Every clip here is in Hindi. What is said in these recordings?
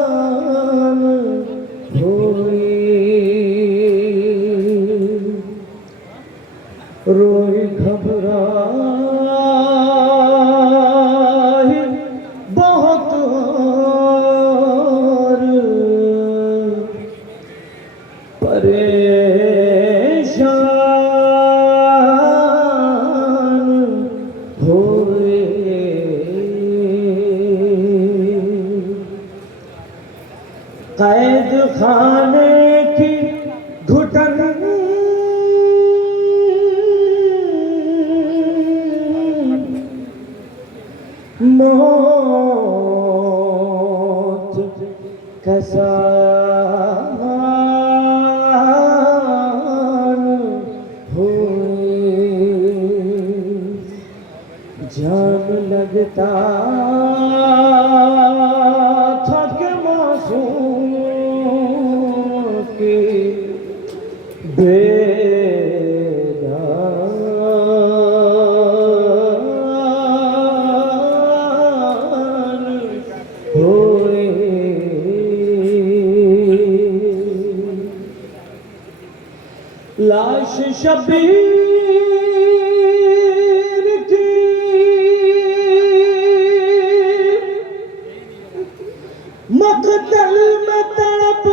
ज़िंदान हुई रोई घबराई बहुत और परेशान हुए कैद खाने की घुटन मौत का सामान हुई जान लगता था कि मासूम की बेदान हुई लाश शबीर की मक़तल में तड़प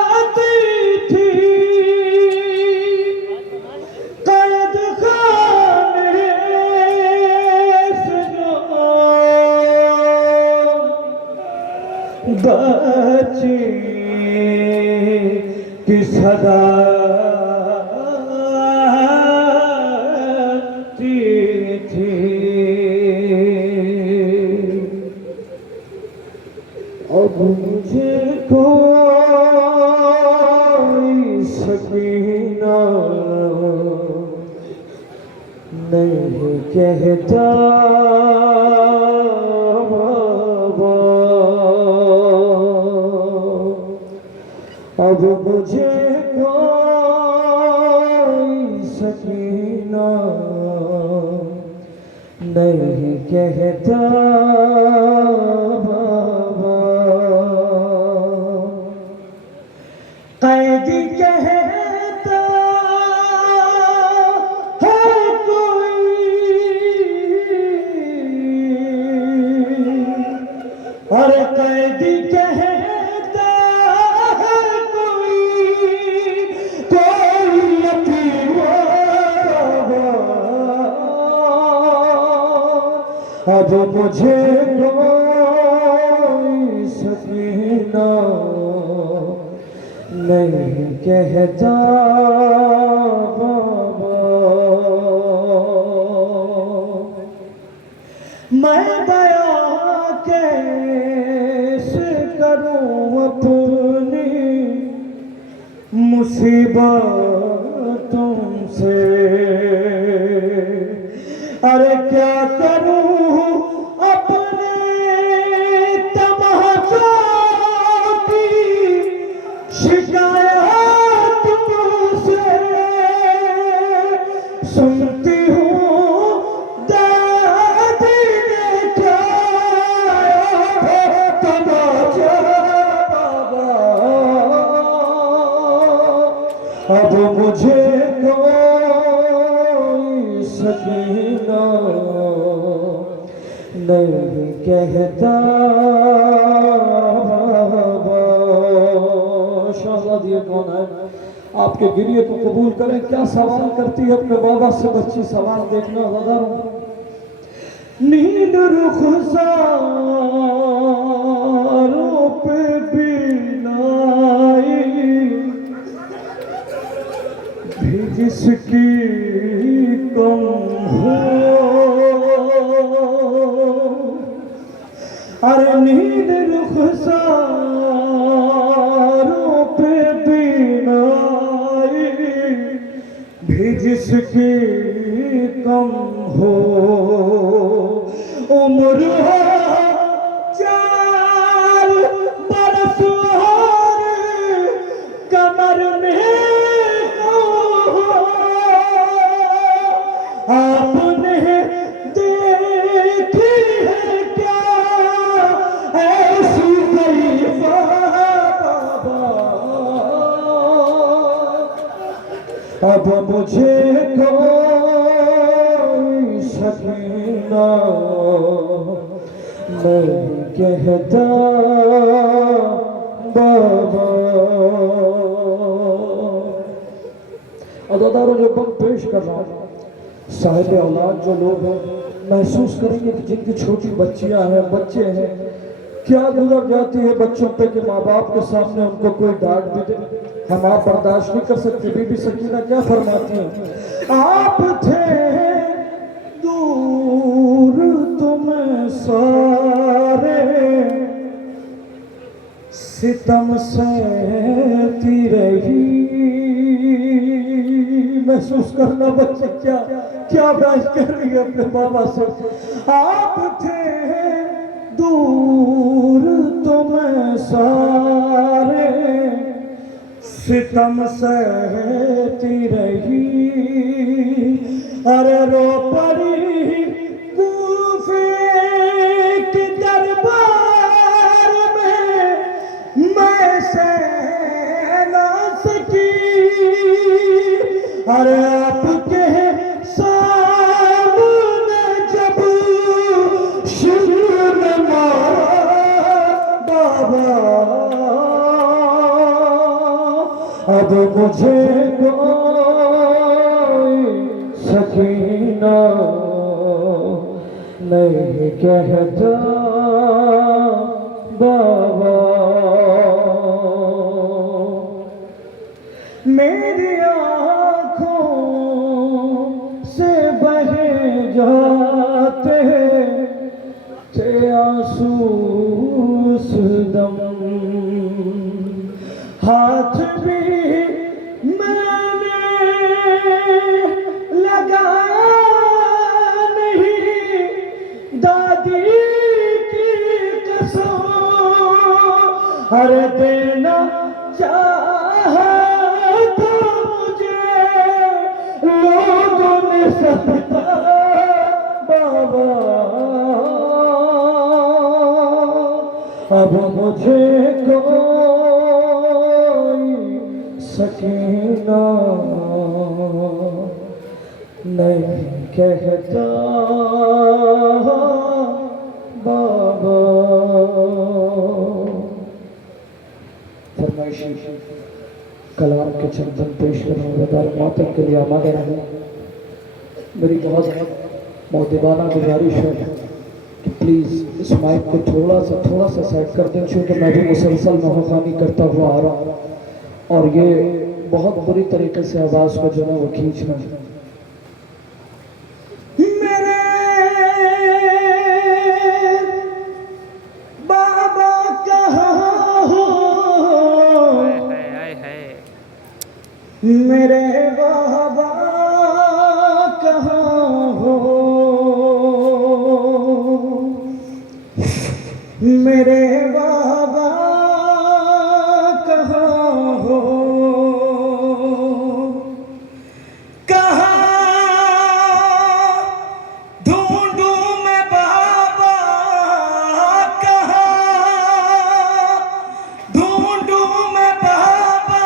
जाती थी कैद खाने से जो बची की सदा थी अब मुझे कोई सकीना नहीं कहता बाबा अब मुझे कोई सकीना नहीं कहता बाबा कैदी कहता है कोई और कैदी कहता है कोई यतीम अब मुझे कोई सकीना नहीं कहता बाबा मैं बयां कैसे करूं अपनी मुसीबतों से अरे क्या करूं अपने तमाशों की शिकायत तुमसे सुनती हूँ दादी ने क्या तमाशा बाबा अब मुझे कोई सकीना नहीं कहता बाबा शहजादी कौन है आपके गिरिए को कबूल करें क्या सवाल करती है अपने बाबा से बच्ची सवाल देखना ज़रा नींद रुखसारों पे बिनाई भी जिसकी कम हो अरे नींद रुखसारों पे बिनाई भी जिसकी कम हो उम्र हो 4 बरस और कमर में आपने देखी है क्या ऐसी तरीफा बाबा, अब मुझे कोई सकीना नहीं कहता बाबा। अदादारों जो बम पेश कर रहा हूँ, साहिब औलाद जो लोग हैं महसूस करेंगे कि जिनकी छोटी बच्चियां हैं, बच्चे हैं, क्या गुजर जाती है बच्चों पे कि माँ बाप के सामने उनको कोई डांट भी दे, हम आप बर्दाश्त नहीं कर सकते। बीबी सकीना क्या फरमाती हैं, आप थे दूर तुम सारे सितम सहती रही। महसूस करना बच्चे क्या क्या बहस कर रही है अपने बाबा से। आप थे दूर तुम सारे सितम सहती रही। अरे रो पड़ी कूफे के दरबार में, मैं सह ना सकी। अरे आपके सामने जब शिर ने मारा बाबा, अब मुझे कोई सकीना नहीं कहता बाबा। मेरी आँखों से बहे जाते थे आंसू उस दम, हाथ भी मैंने लगाया नहीं, दादी की कसम। अरे देना चाहा तो मुझे लोगों ने सता बाबा, अब मुझे कोई सकीना नहीं कहता बाबा। फरमाइशी कलाम के चंदन पेश करना मातम के लिए आमादा रहे। मेरी बहुत मौदेबाना गुजारिश है कि प्लीज़ इस माइक को थोड़ा सा सेट कर दें, क्योंकि मैं भी मुसलसल नौखानी करता हुआ आ रहा हूँ और ये बहुत बुरी तरीके से आवाज़ को जो है वो खींचना है। मेरे बाबा कहाँ हो, मेरे बाबा कहाँ हो, कहाँ ढूंढूं मैं बाबा, कहाँ ढूंढूं मैं बाबा,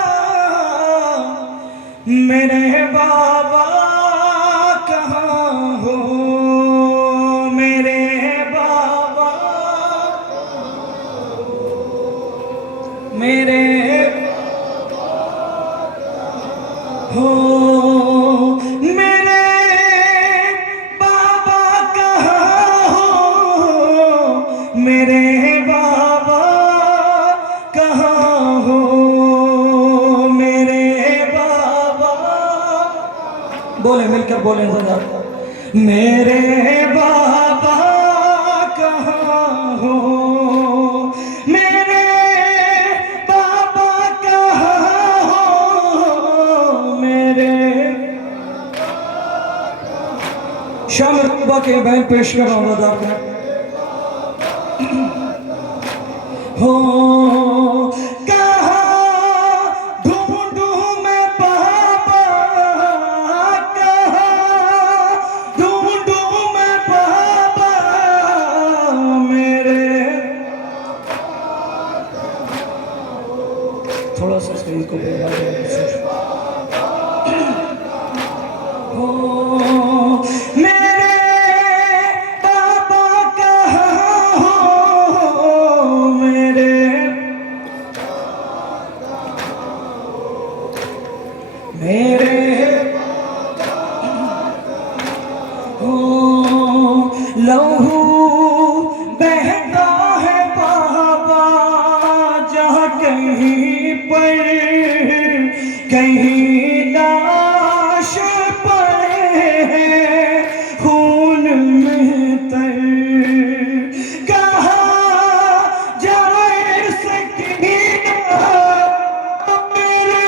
मेरे बाबा कहाँ हो, मेरे बाबा मेरे हो, मेरे बाबा कहाँ हो, मेरे बाबा कहाँ हो, मेरे बोले मिलकर बोले जरा, मेरे बाबा कहाँ हो, मेरे बाबा कहाँ हो, मेरे शाम रुबा के बहन पेश कर रहा हूँ हो। हो मेरे बाबा कहाँ हो मेरे हो लहू बहता है बाबा जहाँ कहीं पर कहीं लाश पड़े हैं खून में तर कहा जाए सकीना मेरे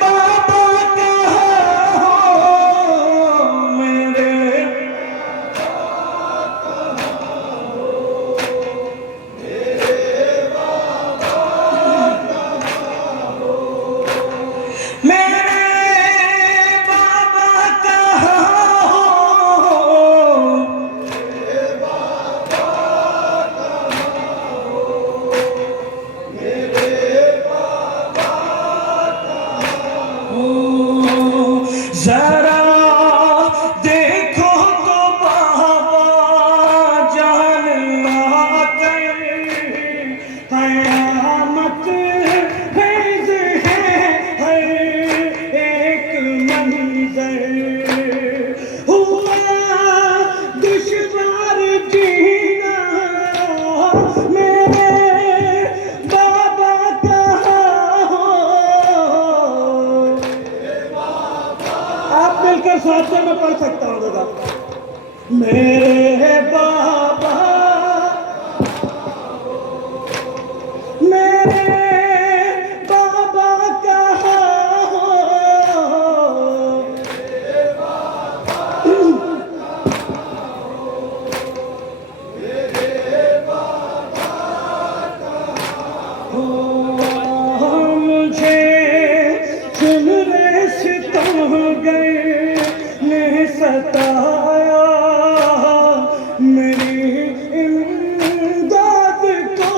बाबा कहाँ हो मेरे बाबा कहाँ हो जरा देखो तो बाबा जान आकर कयामत फैज़ है हर एक मंजर हुआ दुश्वार जीना मेरे बाबा कहाँ हो आप मिलकर साथ में मैं पढ़ सकता हूँ दादा मेरे बाबा कहाँ हो मुझे चुनरे सितम गए ने सताया मेरी इमदाद को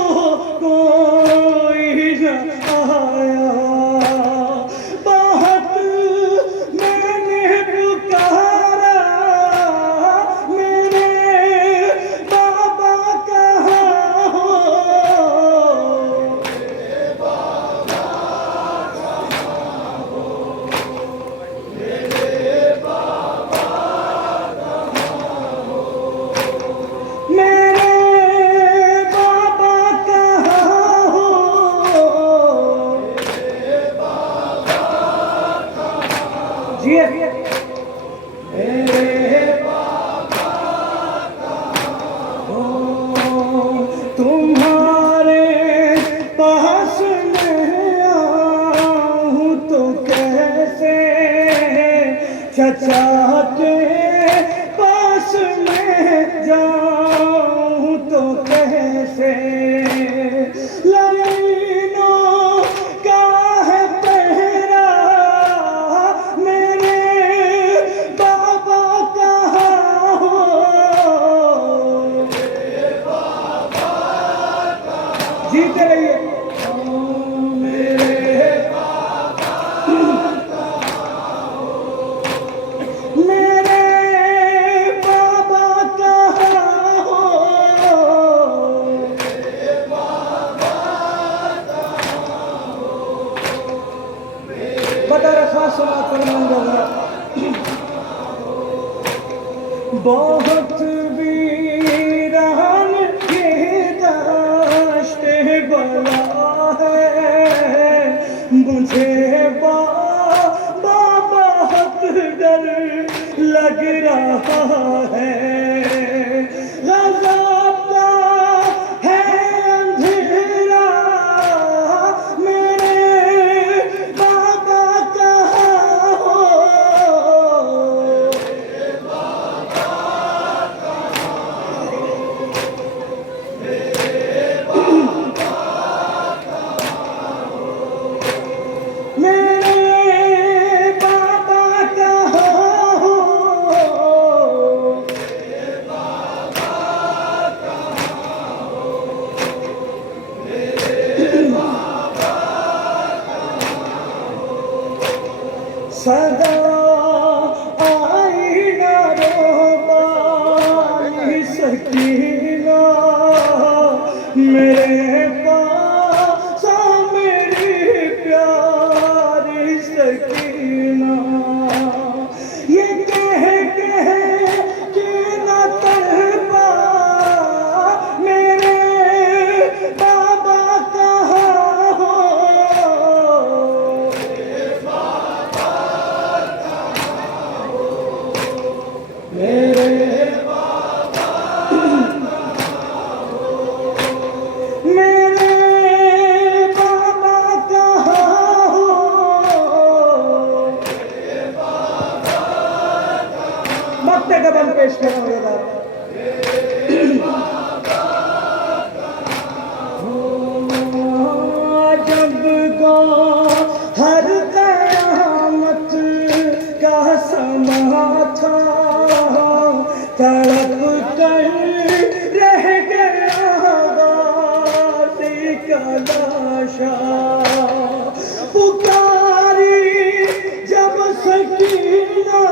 कोई न आया बहुत मैंने पुकारा मेरे बाबा कहाँ हो मेरे बाबा कहाँ हो जी मेरे हो तुम्हारे पास में आऊं तो कैसे चचा के पास में जाऊं तो कैसे लाइनों का है पहरा मेरे बाबा कहाँ हो जीते रहिए मेरे बाबा कहाँ हो बता रखा सुना फरमान बहुत वीरान के दाश्ते बला है मुझे बाबा बहुत डर लग रहा है गज़ब का है अंधेरा मेरे बाबा कहाँ हो मेरे बाबा कहाँ हो मेरे मेरे बाबा कहाँ हो, वक्त कदम पेश करो जब गो हर कयामत का समा था, तड़प कर रह गया गाज़ी का लाशा, पुकारी जब सकीना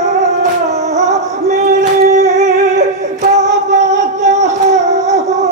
मेरे बाबा कहाँ हो,